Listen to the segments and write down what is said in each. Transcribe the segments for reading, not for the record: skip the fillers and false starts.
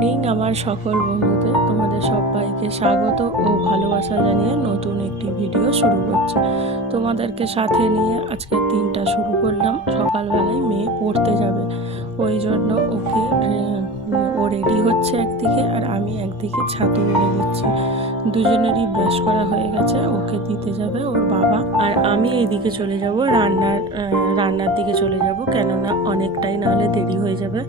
Morning আমার সকল বন্ধুদের, তোমাদের সবাইকে স্বাগত ও ভালোবাসা জানিয়ে নতুন একটি ভিডিও শুরু করছি। তোমাদেরকে সাথে নিয়ে আজকের দিনটা শুরু করলাম। সকালবেলায় মেয়ে পড়তে যাবে, ওই জন্য ওকে ও রেডি হচ্ছে একদিকে, আর আমি একদিকে ছাতু বেলে দিচ্ছি। দুজনেরই ব্রাশ করা হয়ে গেছে, ওকে দিতে যাবে ওর বাবা, আর আমি এইদিকে চলে যাব রান্নার দিকে চলে যাব, কেননা অনেকটাই নাহলে দেরি হয়ে যাবে।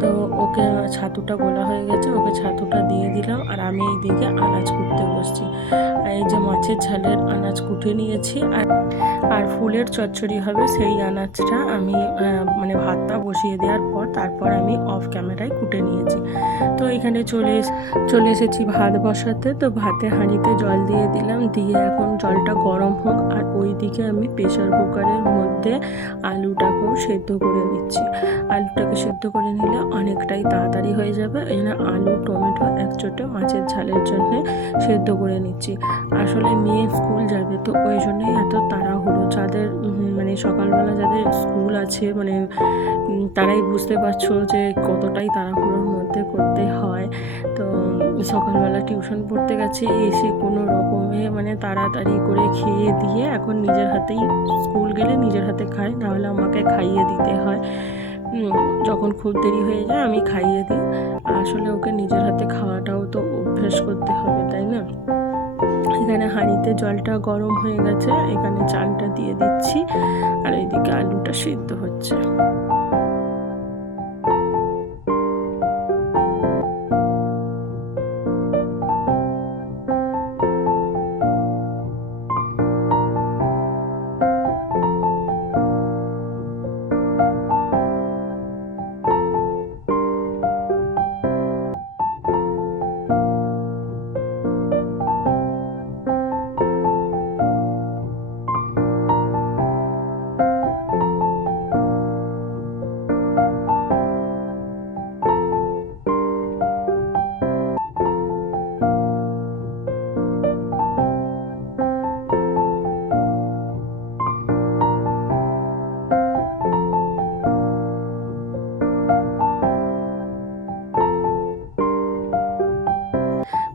তো ওকে ছাতুটা গোলা হয়ে গেছে, ওকে ছাতুটা দিয়ে দিলাম, আর আমি এইদিকে আনাজ কুটতে বসছি। এই যে মাছের ঝালের আনাজ কুটে নিয়েছি, আর ফুলের চচ্চড়ি হবে সেই আনাজটা আমি মানে ভাতটা বসিয়ে দেওয়ার পর তারপর আমি অফ ক্যামেরায় কুটে নিয়েছি। তো এখানে চলে এসেছি ভাত বসাতে। তো ভাতে হাঁড়িতে জল দিয়ে দিলাম, দিয়ে এখন জলটা গরম হোক, আর ওইদিকে আমি প্রেশার কুকারের মধ্যে আলুটাকেও সেদ্ধ করে নিচ্ছি। আলুটাকে সেদ্ধ করে নিলে অনেকটাই তাড়াতাড়ি হয়ে যাবে। এই জন্য আলু টমেটো একচোটে মাছের ঝালের জন্যে সেদ্ধ করে নিচ্ছি। আসলে মেয়ে স্কুল যাবে, তো ওই জন্যই এত তাড়াহুড়ো। যাদের মানে সকালবেলা যাদের স্কুল আছে, মানে তারাই বুঝতে পারছো যে কতটাই তাড়াহুড়োর মধ্যে করতে হয়। তো সকালবেলা টিউশন পড়তে গেছে, এসে কোনো রকমে মানে তাড়াতাড়ি করে খেয়ে দিয়ে এখন নিজের হাতেই, স্কুল গেলে নিজের হাতে খায়, নাহলে আমাকে খাইয়ে দিতে হয়। যখন খুব দেরি হয়ে যায় আমি খাইয়ে দিই। আসলে ওকে নিজের হাতে খাওয়াটাও তো অভ্যেস করতে হবে, তাই না? এখানে হাঁড়িতে জলটা গরম হয়ে গেছে, এখানে চালটা দিয়ে দিচ্ছি, আর এইদিকে আলুটা সিদ্ধ হচ্ছে।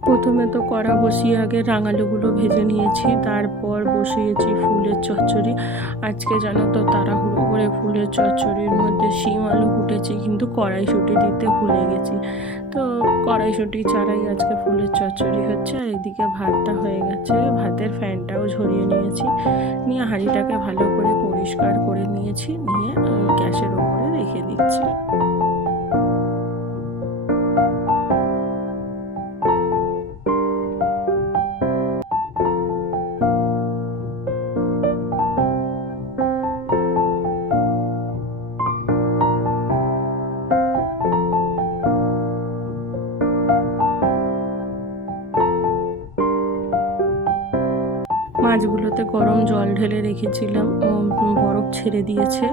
প্রথমে তো কড়া বসিয়ে আগে রাঙালুগুলো ভেজে নিয়েছি, তারপর বসিয়েছি ফুলের চচ্চড়ি। আজকে জানো তো তাড়াহুড়ো করে ফুলের চচ্চড়ির মধ্যে শিম আলু কুটেছি, কিন্তু কড়াইশুঁটি দিতে ভুলে গেছি। তো কড়াইশুঁটি ছাড়াই আজকে ফুলের চচ্চড়ি হচ্ছে। আর এদিকে ভাতটা হয়ে গেছে, ভাতের ফ্যানটাও ঝরিয়ে নিয়েছি, নিয়ে হাঁড়িটাকে ভালো করে পরিষ্কার করে নিয়েছি, নিয়ে গ্যাসের ওপরে রেখে দিচ্ছি। মাছগুলোতে গরম জল ঢেলে রেখেছিলাম, বরফ ছেড়ে দিয়েছে।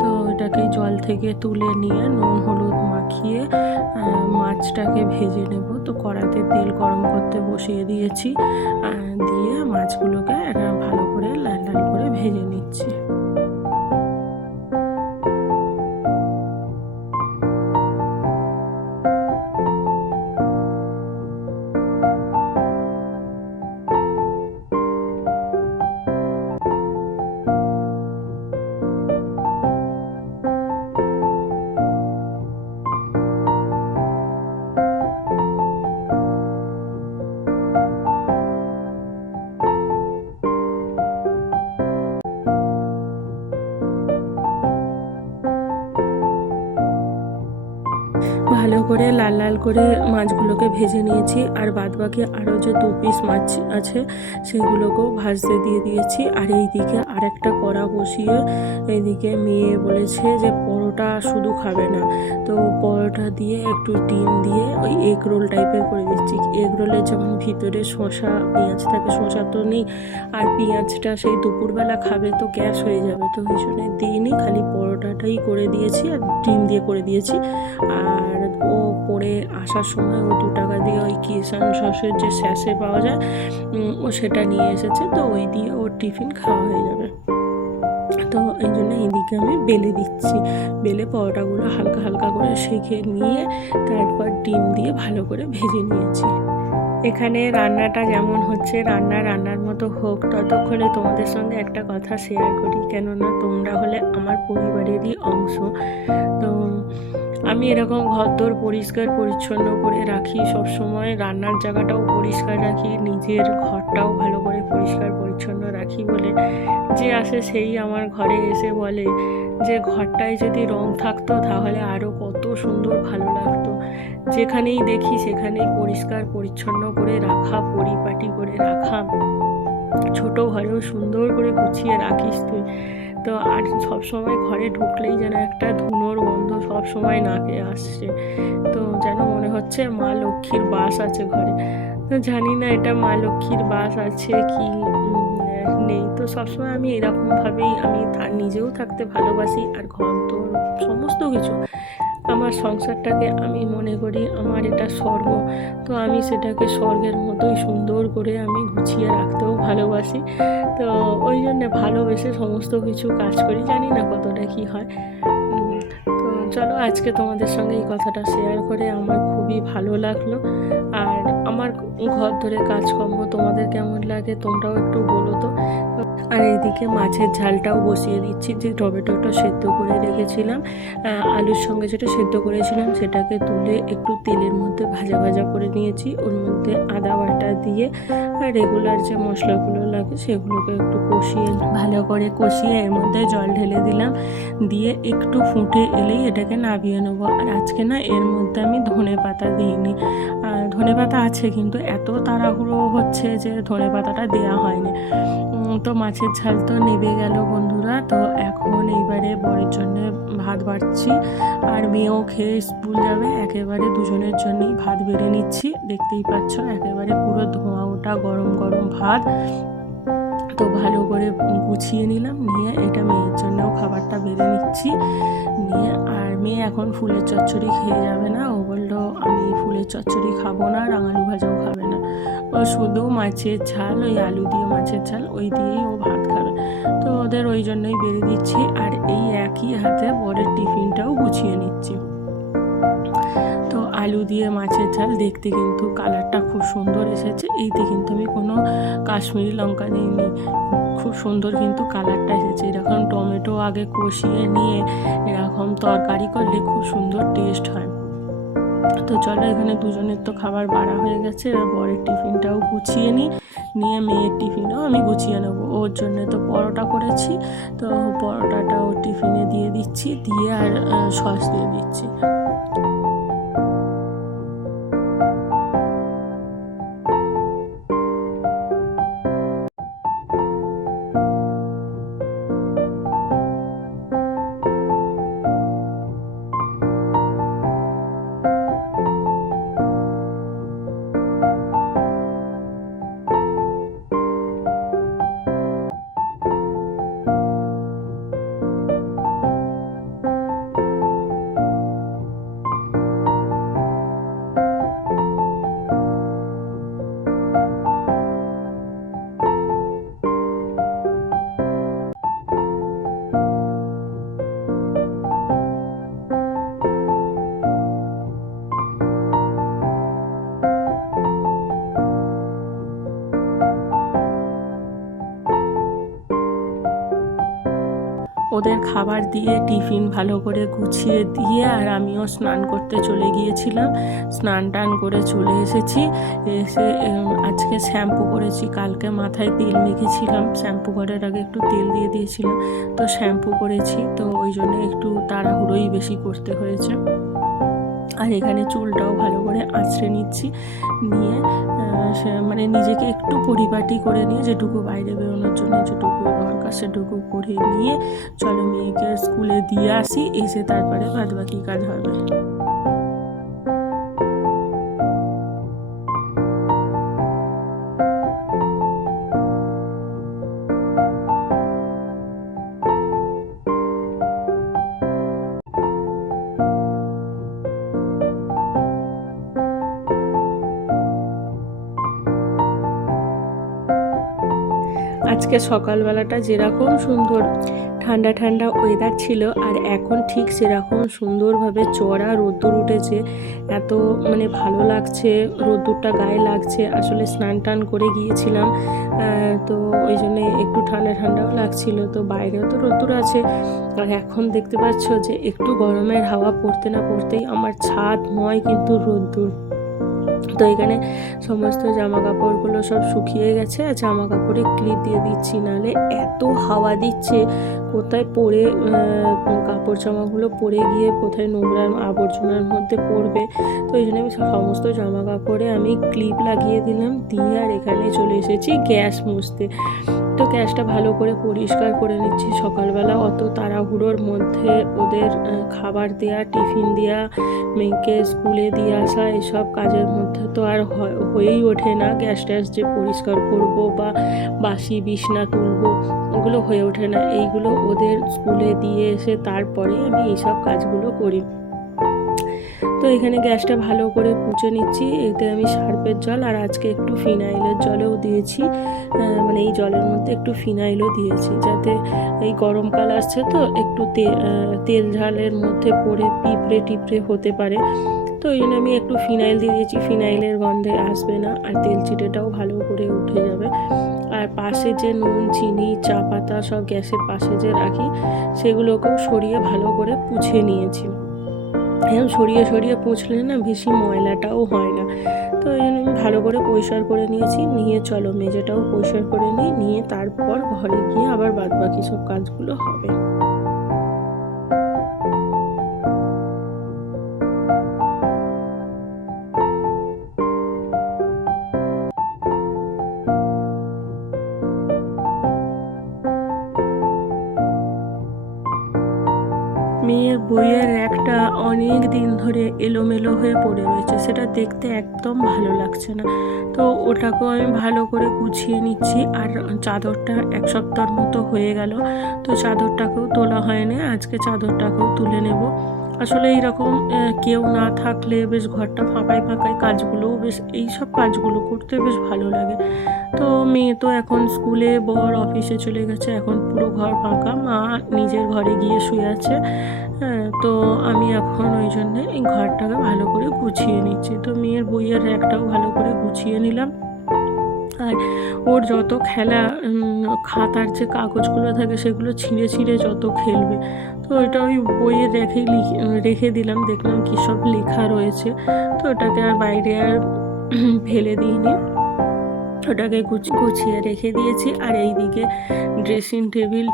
তো এটাকে জল থেকে তুলে নিয়ে নুন হলুদ মাখিয়ে মাছটাকে ভেজে নেব। তো কড়াতে তেল গরম করতে বসিয়ে দিয়েছি, দিয়ে মাছগুলোকে ভালো করে লাল লাল করে ভেজে নিচ্ছি। ভালো করে লাল লাল করে মাছগুলোকে ভেজে নিয়েছি, আর বাদবাকি আরও যে 2 পিস মাছ আছে সেগুলোকেও ভাজতে দিয়ে দিয়েছি। আর এইদিকে আরেকটা কড়া বসিয়ে এইদিকে মেয়ে বলেছে যে পরোটা শুধু খাবে না, তো পরোটা দিয়ে একটু ডিম দিয়ে ওই এগ রোল টাইপের করে দিচ্ছি। এগ রোলের যেমন ভিতরে শসা পেঁয়াজ থাকে, শসা তো নেই, আর পেঁয়াজটা সেই দুপুরবেলা খাবে তো গ্যাস হয়ে যাবে, তো ওই জন্য দিইনি, খালি পরোটাটাই করে দিয়েছি আর ডিম দিয়ে করে দিয়েছি। আর ও পড়ে আসার সময় ও 2 টাকা দিয়ে ওই কিষান সসের যে স্যাশে পাওয়া যায়, ও সেটা নিয়ে এসেছে, তো ওই দিয়ে ওর টিফিন খাওয়া হয়ে যাবে। তো এই জন্য এইদিকে আমি বেলে দিচ্ছি। বেলে পরোটাগুলো হালকা হালকা করে সেঁকে নিয়ে তারপর ডিম দিয়ে ভালো করে ভেজে নিয়েছি। এখানে রান্নাটা যেমন হচ্ছে রান্নার মতো হোক, ততক্ষণে তোমাদের সঙ্গে একটা কথা শেয়ার করি, কেননা তোমরা হলে আমার পরিবারেরই অংশ। তো আমি এরকম ঘরদোর পরিষ্কার পরিচ্ছন্ন করে রাখি, সবসময় রান্নার জায়গাটাও পরিষ্কার রাখি, নিজের ঘরটাও ভালো করে পরিষ্কার পরিচ্ছন্ন রাখি বলে যে আসে সেই আমার ঘরে এসে বলে যে ঘরটায় যদি রং থাকতো তাহলে আরও কত সুন্দর ভালো লাগতো। যেখানেই দেখি সেখানেই পরিষ্কার পরিচ্ছন্ন করে রাখা, পরিপাটি করে রাখা, ছোট ঘরেও সুন্দর করে গুছিয়ে রাখিস তুই। তো আর সবসময় ঘরে ঢুকলেই যেন একটা ধুনোর গন্ধ সবসময় নাকে আসছে, তো যেন মনে হচ্ছে মা লক্ষ্মীর বাস আছে ঘরে। তো জানি না এটা মা লক্ষ্মীর বাস আছে কি নেই, তো সবসময় আমি এরকমভাবেই আমি নিজেও থাকতে ভালোবাসি, আর ঘর তো সমস্ত কিছু আমার সংসারটাকে আমি মনে করি আমার এটা স্বর্গ, তো আমি সেটাকে স্বর্গের মতোই সুন্দর করে আমি গুছিয়ে রাখতেও ভালোবাসি। তো ওই জন্যে ভালোবেসে সমস্ত কিছু কাজ করি, জানি না কতটা কী হয়। তো চলো আজকে তোমাদের সঙ্গে এই কথাটা শেয়ার করে আমার খুবই ভালো লাগলো। আর আমার ঘর ধরে কাজকর্ম তোমাদের কেমন লাগে তোমরাও একটু বলো তো। আর এইদিকে মাছের ঝালটাও বসিয়ে দিচ্ছি, যে টমেটোটা সেদ্ধ করে রেখেছিলাম, আলুর সঙ্গে যেটা সেদ্ধ করেছিলাম সেটাকে তুলে একটু তেলের মধ্যে ভাজা ভাজা করে নিয়েছি, ওর মধ্যে আদা বাটা দিয়ে আর রেগুলার যে মশলাগুলো লাগে সেগুলোকে একটু কষিয়ে ভালো করে কষিয়ে এর মধ্যে জল ঢেলে দিলাম, দিয়ে একটু ফুটে এলেই এটাকে নামিয়ে নেবো। আর আজকে না এর মধ্যে আমি ধনে পাতা দিইনি, ধনে পাতা আছে কিন্তু এত তাড়াহুড়ো হচ্ছে যে ধনে পাতাটা দেওয়া হয়নি। তো মাছের ঝাল তো নেবে গেল বন্ধুরা। তো এখন এইবারে বরের জন্য ভাত বাড়ছি, আর মেয়েও খেয়ে স্কুল যাবে, একেবারে দুজনের জন্যই ভাত বেড়ে নিচ্ছি। দেখতেই পাচ্ছ একেবারে পুরো ধোঁয়া ওঠা গরম গরম ভাত। তো ভালো করে গুছিয়ে নিলাম, নিয়ে এটা মেয়ের জন্যও খাবারটা বেড়ে নিচ্ছি নিয়ে। আর মেয়ে এখন ফুলের চচ্চড়ি খেয়ে যাবে না, ও বললো আমি ফুলের চচ্চড়ি খাবো না, আর আলু ভাজাও খাবে না, ও শুধু মাছের ঝাল, ওই আলু দিয়ে মাছের ঝাল ওই দিয়েই ও ভাত খাবে। তো ওদের ওই জন্যই বেড়ে দিচ্ছি, আর এই একই হাতে বরের টিফিনটাও গুছিয়ে নিচ্ছি। তো আলু দিয়ে মাছের ঝাল দেখতে কিন্তু কালারটা খুব সুন্দর এসেছে, এইতে কিন্তু আমি কোনো কাশ্মীরি লঙ্কা দিইনি, খুব সুন্দর কিন্তু কালারটা এসেছে। এরকম টমেটো আগে কষিয়ে নিয়ে এরকম তরকারি করলে খুব সুন্দর টেস্ট হয়। তো চলো এখানে দুজনের তো খাবার বাড়া হয়ে গেছে, এবার বরের টিফিনটাও গুছিয়ে নিয়ে মেয়ের টিফিনও আমি গুছিয়ে নেবো। ওর জন্য তো পরোটা করেছি, তো পরোটাটা ওর টিফিনে দিয়ে দিচ্ছি, দিয়ে আর সস দিয়ে দিচ্ছি। ওদের খাবার দিয়ে টিফিন ভালো করে গুছিয়ে দিয়ে আর আমিও স্নান করতে চলে গিয়েছিলাম। স্নান টান করে চলে এসেছি, এসে আজকে শ্যাম্পু করেছি, কালকে মাথায় তেল মেখেছিলাম, শ্যাম্পু করার আগে একটু তেল দিয়ে দিয়েছিলাম, তো শ্যাম্পু করেছি, তো ওই জন্য একটু তাড়াহুড়োই বেশি করতে হয়েছে। আর এখানে চুলটাও ভালো করে আঁচড়ে নিচ্ছি, নিয়ে মানে নিজেকে একটু পরিপাটি করে নিয়ে যেটুকু বাইরে বেরোনোর জন্য যেটুকু দরকার সেটুকু করে নিয়ে চলো মেয়েকে স্কুলে দিয়ে আসি, এসে তারপরে বাদবাকি কাজ হবে। আজকে সকালবেলাটা যেরকম সুন্দর ঠান্ডা ঠান্ডা ওয়েদার ছিল, আর এখন ঠিক সেরকম সুন্দরভাবে চড়া রোদ্দুর উঠেছে। এত মানে ভালো লাগছে, রোদ্দুরটা গায়ে লাগছে। আসলে স্নান টান করে গিয়েছিলাম, তো ওই জন্য একটু ঠান্ডা ঠান্ডাও লাগছিল। তো বাইরেও তো রোদ্দুর আছে, আর এখন দেখতে পাচ্ছ যে একটু গরমের হাওয়া পড়তে না পড়তেই আমার ছাদময় কিন্তু রোদ্দুর। তো এখানে সমস্ত জামা কাপড়গুলো সব শুকিয়ে গেছে, জামা কাপড়ে ক্লিপ দিয়ে দিচ্ছি, নাহলে এত হাওয়া দিচ্ছে কোথায় পড়ে কাপড় জামাগুলো পরে গিয়ে কোথায় নোংরা আবর্জনার মধ্যে পড়বে। তো এই জন্য আমি সমস্ত জামা কাপড়ে আমি ক্লিপ লাগিয়ে দিলাম, দিয়ে আর এখানে চলে এসেছি গ্যাস মুছতে। তো গ্যাসটা ভালো করে পরিষ্কার করে নিচ্ছি। সকালবেলা অত তাড়াহুড়োর মধ্যে ওদের খাবার দেওয়া, টিফিন দেওয়া, মেয়েকে স্কুলে দিয়ে আসা, এসব কাজের মধ্যে তো আর হয়েই ওঠে না গ্যাস ট্যাস যে পরিষ্কার করব বা বাসি বিছনা তুলবো, ওগুলো হয়ে ওঠে না। এইগুলো ওদের স্কুলে দিয়ে এসে তারপরে আমি এইসব কাজগুলো করি। তো এখানে গ্যাসটা ভালো করে মুছে নিচ্ছি। এতে আমি সার্ফের জল আর আজকে একটু ফিনাইলের জলেও দিয়েছি, মানে এই জলের মধ্যে একটু ফিনাইলও দিয়েছি, যাতে এই গরমকাল আসছে তো একটু তেল ঝালের মধ্যে পড়ে পিঁপড়ে টিপড়ে হতে পারে। তো এই জন্য আমি একটু ফিনাইল দিয়ে দিয়েছি, ফিনাইলের গন্ধে আসবে না, আর তেল চিটেটাও ভালো করে উঠে যাবে। আর পাশে যে নুন চিনি চা পাতা সব গ্যাসের পাশে যে রাখি, সেগুলোকেও সরিয়ে ভালো করে পুছে নিয়েছি। এখন সরিয়ে সরিয়ে পুছলে না বেশি ময়লাটাও হয় না। তো এই জন্য আমি ভালো করে পরিষ্কার করে নিয়েছি। নিয়ে চলো মেঝেটাও পরিষ্কার করে নিয়ে তারপর ঘরে গিয়ে আবার বাদবাকি সব কাজগুলো হবে। মেয়ের বইয়ের র্যাকটা অনেক দিন ধরে এলোমেলো হয়ে পড়ে রয়েছে, সেটা দেখতে একদম ভালো লাগছে না। তো ওটাকেও আমি ভালো করে গুছিয়ে নিচ্ছি। আর চাদরটা এক সপ্তাহের মতো হয়ে গেল, তো চাদরটাকেও তোলা হয়নি, আজকে চাদরটাকেও তুলে নেব। আসলে এইরকম কেউ না থাকলে বেশ ঘরটা ফাঁকায় ফাঁকায় কাজগুলোও বেশ, এইসব কাজগুলো করতে বেশ ভালো লাগে। তো মেয়ে তো এখন স্কুলে, বর অফিসে চলে গেছে, এখন পুরো ঘর ফাঁকা। মা নিজের ঘরে গিয়ে শুয়ে আছে। হ্যাঁ, তো আমি এখন ওই জন্যে এই ঘরটাকে ভালো করে গুছিয়ে নিচ্ছি। তো মেয়ের বইয়ের র্যাকটাও ভালো করে গুছিয়ে নিলাম। আর ওর যত খেলা, খাতার যে কাগজগুলো থাকে সেগুলো ছিঁড়ে ছিঁড়ে যত খেলবে, তো ওইটা ওই বইয়ে রেখে দিলাম। দেখলাম কী সব লেখা রয়েছে, তো ওটাকে আর বাইরে আর ফেলে দিইনি, ওটাকে গুছিয়ে রেখে দিয়েছি। আর এইদিকে ড্রেসিং টেবিল,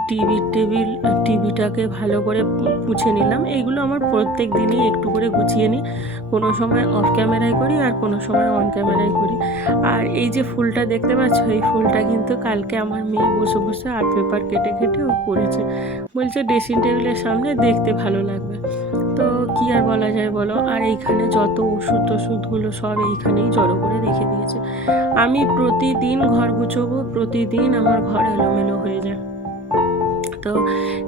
টিভিটাকে ভালো করে মুছে নিলাম। এইগুলো আমার প্রত্যেক দিনই একটু করে গুছিয়ে নিই, কোনো সময় অফ ক্যামেরায় করি আর কোনো সময় অন ক্যামেরায় করি। আর এই যে ফুলটা দেখতে পাচ্ছ, এই ফুলটা কিন্তু কালকে আমার মেয়ে বসে বসে আর্ট পেপার কেটে কেটে ও করেছে। বলছে ড্রেসিং টেবিলের সামনে দেখতে ভালো লাগবে। তো কি আর বলা যায় বলো। আর এইখানে যত ওষুধগুলো সব এইখানেই জড়ো করে রেখে দিয়েছে। আমি প্রতিদিন ঘর গুছোবো, প্রতিদিন আমার ঘর এলোমেলো হয়ে যায়। তো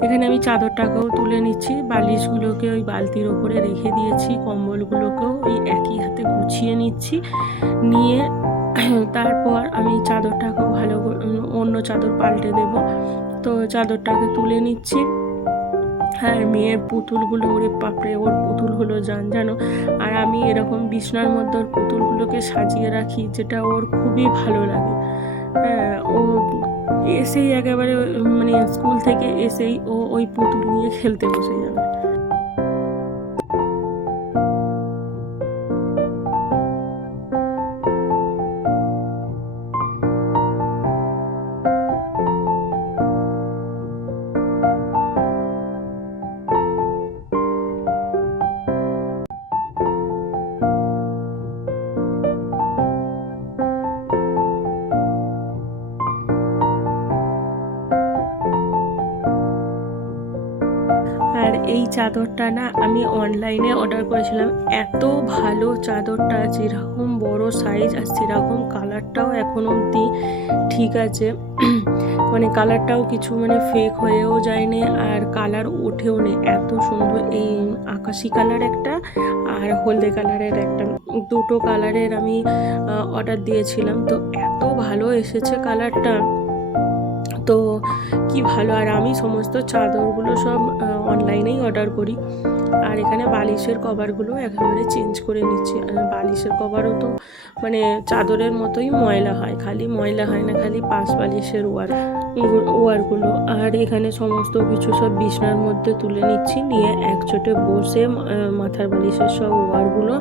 এখানে আমি চাদরটাকেও তুলে নিচ্ছি, বালিশগুলোকে ওই বালতির ওপরে রেখে দিয়েছি, কম্বলগুলোকেও ওই একই হাতে গুছিয়ে নিচ্ছি। নিয়ে তারপর আমি চাদরটাকেও ভালো অন্য চাদর পাল্টে দেব। তো চাদরটাকে তুলে নিচ্ছি। আর মেয়ের পুতুলগুলো, ওরে বাপরে, ওর পুতুল হলো জানো। আর আমি এরকম বিছনার মধ্যে ওর পুতুলগুলোকে সাজিয়ে রাখি, যেটা ওর খুবই ভালো লাগে। হ্যাঁ, ও এসেই একেবারে মানে স্কুল থেকে এসেই ও ওই পুতুল নিয়ে খেলতে বসে যাবে। আর এই চাদরটা না আমি অনলাইনে অর্ডার করেছিলাম। এত ভালো চাদরটা, যেরকম বড় সাইজ আর সেরকম কালারটাও এখন অবধি ঠিক আছে। মানে কালারটাও কিছু মানে ফেক হয়েও যায়নি, আর কালার ওঠেও নি। এত সুন্দর, এই আকাশি কালার একটা আর হলদে কালারের একটা, দুটো কালারের আমি অর্ডার দিয়েছিলাম। তো এত ভালো এসেছে কালারটা। তো তো কি ভালো। আর আমি সমস্ত চাদরগুলো সব অনলাইনেই অর্ডার করি। আর এখানে বালিশের কভারগুলো একেবারে চেঞ্জ করে নিচ্ছি। বালিশের কভারও তো মানে চাদরের মতোই ময়লা হয়, খালি ময়লা হয় না, খালি পাশ বালিশের ওয়ারগুলো। আর এখানে সমস্ত কিছু সব বিছনার মধ্যে তুলে নিচ্ছি, নিয়ে একচোটে বসে মাথার বালিশের সব ওয়ারগুলো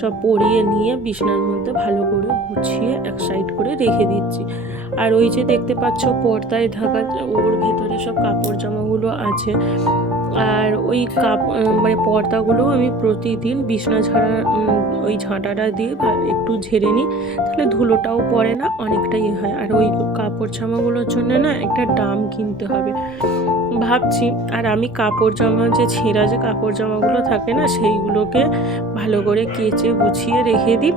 সব পরিয়ে নিয়ে বিছনার মধ্যে ভালো করে গুছিয়ে এক সাইড করে রেখে দিচ্ছি। আর ওই যে দেখতে পাচ্ছ পর্দায় ঢাকা, ওর ভেতরে সব কাপড় জামাগুলো আছে। আর ওই মানে পর্দাগুলো আমি প্রতিদিন বিছনা ঝাড়া ওই ঝাঁটাটা দিয়ে একটু ঝেড়ে নিই, তাহলে ধুলোটাও পড়ে না, অনেকটাই হয়। আর ওই কাপড় জামাগুলোর জন্য না একটা ড্রাম কিনতে হবে ভাবছি। আর আমি কাপড় জামা যে ছেঁড়া যে কাপড় জামাগুলো থাকে না, সেইগুলোকে ভালো করে কেচে গুছিয়ে রেখে দিই,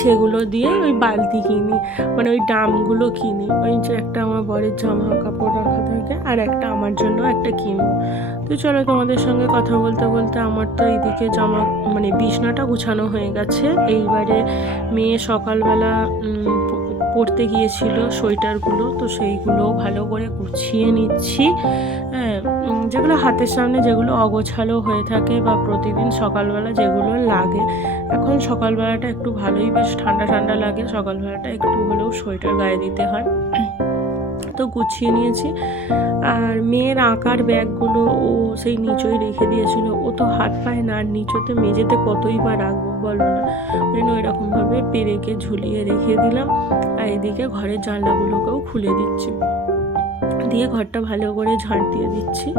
সেগুলো দিয়ে ওই বালতি কিনি, মানে ওই ড্রামগুলো কিনি। ওই যে একটা আমার বরের জামা কাপড় রাখা থাকে, আর একটা আমার জন্য একটা কিনবো। তো চলো, তোমাদের সঙ্গে কথা বলতে বলতে আমার তো এইদিকে জামা মানে বিছনাটা গুছানো হয়ে গেছে। এইবারে মেয়ে সকালবেলা পরতে গিয়েছিল সোয়েটারগুলো, তো সেইগুলো ভালো করে গুছিয়ে নিচ্ছি। হ্যাঁ, যেগুলো হাতের সামনে যেগুলো অগোছালো হয়ে থাকে বা প্রতিদিন সকালবেলা যেগুলো লাগে, এখন সকালবেলাটা একটু ভালোই বেশ ঠান্ডা ঠান্ডা লাগে, সকালবেলাটা একটু হলেও সোয়েটার গায়ে দিতে হয়, তো গুছিয়ে নিয়েছি। আর মেয়ের আঁকার ব্যাগগুলো ও সেই নিচই রেখে দিয়েছিল, ও তো হাত পায় না, আর নিচতে মেঝেতে কতই বা রাখবো বলো না, ওই রকমভাবে পেরেকে ঝুলিয়ে রেখে দিলাম। আর এদিকে ঘরের জানলাগুলোকেও খুলে দিচ্ছি, দিয়ে ঘরটা ভালো করে ঝাঁট দিয়ে দিচ্ছি।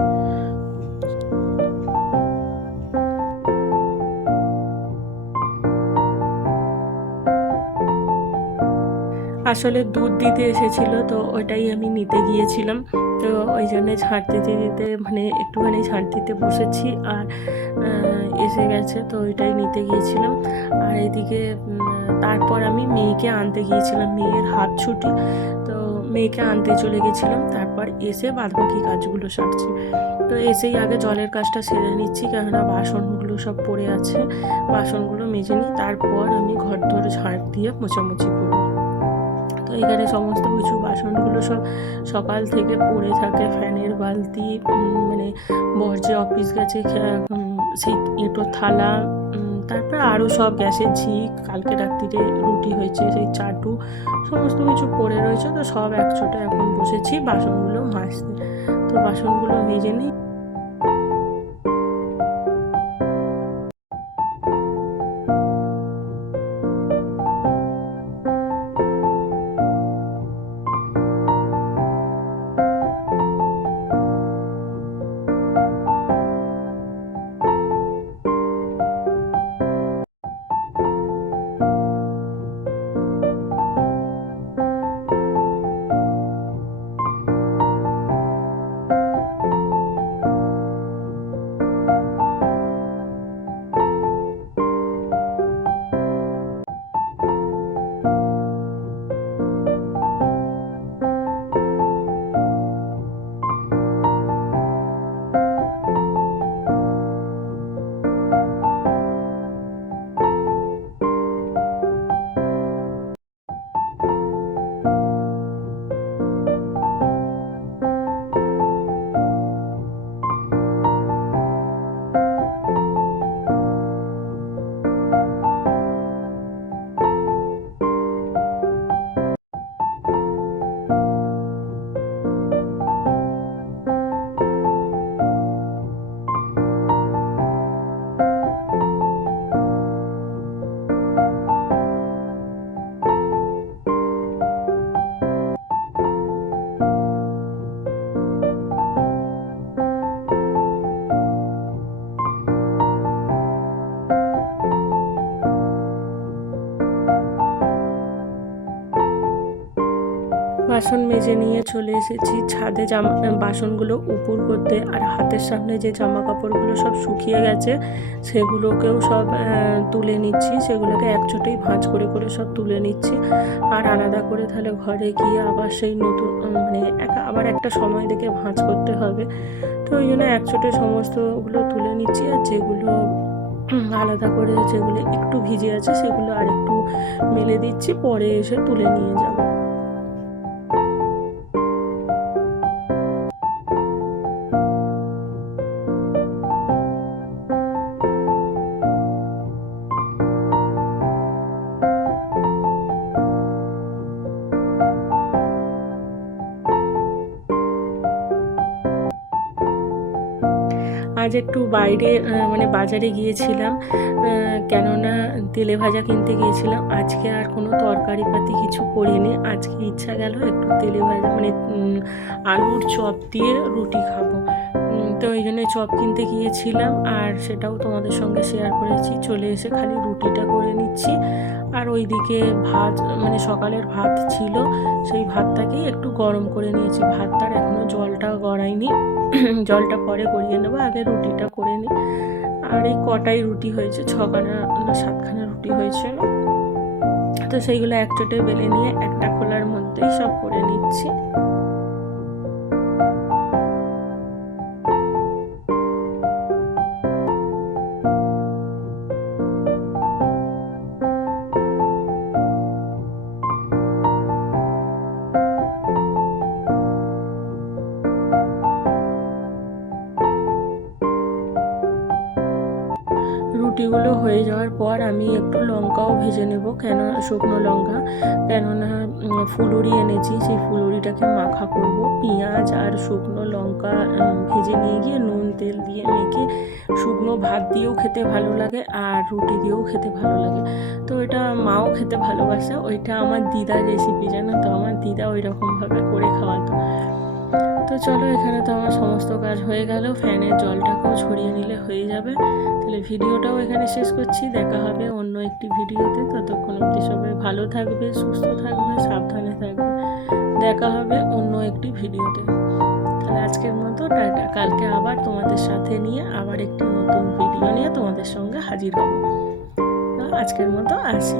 আসলে দুধ দিতে এসেছিল, তো ওইটাই আমি নিতে গিয়েছিলাম, তো ওই জন্যে ঝাঁট দিতে দিতে মানে একটুখানি ঝাঁট দিতে বসেছি, আর এসে গেছে, তো ওইটাই নিতে গিয়েছিলাম। আর এদিকে তারপর আমি মেয়েকে আনতে গিয়েছিলাম, মেয়ের হাত ছুটি, তো মেয়েকে আনতে চলে গেছিলাম। তারপর এসে বাদবাকি কাজগুলো সারছি। তো এসেই আগে জলের কাজটা সেরে নিচ্ছি, কেননা বাসনগুলো সব পড়ে আছে, বাসনগুলো মেজে নিই, তারপর আমি ঘর দোর ঝাঁট দিয়ে মোছামুছি করবো। তো এখানে সমস্ত কিছু বাসনগুলো সব সকাল থেকে পড়ে থাকে, ফ্যানের বালতি, মানে বর যে অফিস গেছে সেই এঁটোর থালা, তারপরে আরও সব গ্যাসের ঝিক, কালকে রাত্রিরে রুটি হয়েছে সেই চাটু, সমস্ত কিছু পড়ে রয়েছে। তো সব একচোটে এখন বসেছি বাসনগুলো মাজতে, তো বাসনগুলো মেজে নিই। বাসন মেজে নিয়ে চলে এসেছি ছাদে, বাসনগুলো উপর করতে। আর হাতের সামনে যে জামা কাপড়গুলো সব শুকিয়ে গেছে, সেগুলোকেও সব তুলে নিচ্ছি, সেগুলোকে একচোটেই ভাঁজ করে করে সব তুলে নিচ্ছি। আর আলাদা করে তাহলে ঘরে গিয়ে আবার সেই নতুন মানে আবার একটা সময় দেখে ভাঁজ করতে হবে, তো ওই জন্য একচোটে সমস্তগুলো তুলে নিচ্ছি। আর যেগুলো আলাদা করে যেগুলো একটু ভিজে আছে, সেগুলো আর একটু মেলে দিচ্ছি, পরে এসে তুলে নিয়ে যাব। আজ একটু বাইরে মানে বাজারে গিয়েছিলাম, কেননা তেলে ভাজা কিনতে গিয়েছিলাম। আজকে আর কোনো তরকারি পাতি কিছু করিনি। আজকে ইচ্ছা গেল একটু তেলে ভাজা মানে আলুর চপ দিয়ে রুটি খাবো। তো এই জন্য চপ কিনতে গিয়েছিলাম, আর সেটাও তোমাদের সঙ্গে শেয়ার করেছি। চলে এসে খালি রুটিটা করে নিচ্ছি, আর ওইদিকে ভাত মানে সকালের ভাত ছিল, সেই ভাতটাকেই একটু গরম করে নিয়েছি। ভাতটার এখনও জলটা গড়াইনি, জলটা পরে গড়িয়ে নেবো, আগে রুটিটা করে নিই। আর এই কটাই রুটি হয়েছে, 6খানা না 7খানা রুটি হয়েছিল। তো সেইগুলো এক চোটে বেলে নিয়ে একটা খোলার মধ্যেই সব করে নিচ্ছি। রুটিগুলো হয়ে যাওয়ার পর আমি একটু লঙ্কাও ভেজে নেব, শুকনো লঙ্কা, কেননা ফুলুরি এনেছি, সেই ফুলুরিটাকে মাখা করব। পেঁয়াজ আর শুকনো লঙ্কা ভেজে নিয়ে গিয়ে নুন তেল দিয়ে মেখে শুকনো ভাত দিয়েও খেতে ভালো লাগে, আর রুটি দিয়েও খেতে ভালো লাগে। তো এটা মাও খেতে ভালোবাসে। ওইটা আমার দিদার রেসিপি, জানো তো, আমার দিদা ওই রকমভাবে করে খাওয়াতো। তো চলো, এখানে তো আমার সমস্ত কাজ হয়ে গেল, ফ্যানের জলটাকেও ছড়িয়ে নিলে হয়ে যাবে। তাহলে ভিডিওটাও এখানে শেষ করছি। দেখা হবে অন্য একটি ভিডিওতে। ততক্ষণ অবধি সবাই ভালো থাকবে, সুস্থ থাকবে, সাবধানে থাকবে। দেখা হবে অন্য একটি ভিডিওতে। তাহলে আজকের মতো টাটা। কালকে আবার তোমাদের সাথে নিয়ে আবার একটি নতুন ভিডিও নিয়ে তোমাদের সঙ্গে হাজির হব। আজকের মতো আসি।